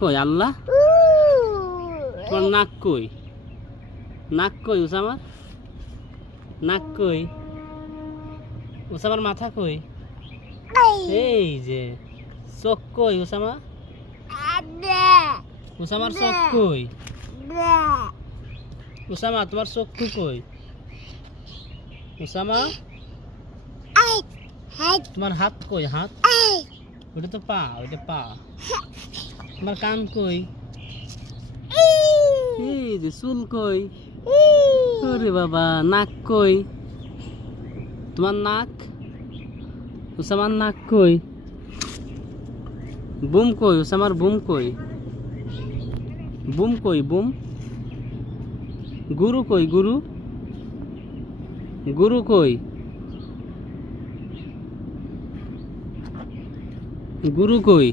কই আল্লাহ? তোমার নাক কই? নাক কই উসামার? নাক কই? উসামার মাথা কই? এই যে চোখ কই উসামা? উসামার চোখ কই? উসামা তোমার চক্ষু কই? উসামা তোমার হাত কই? হাত ওটা তো পা, ওইটা পা। তোমার কান কই? এই যে চুল কই? ওরে বাবা, নাক কই? তোমার নাক? উসামার নাক কই? বুম কই? উসামার বুম কই? বুম কই? বুম? গুরু কই? গুরু? গুরু কই? গুরু কই?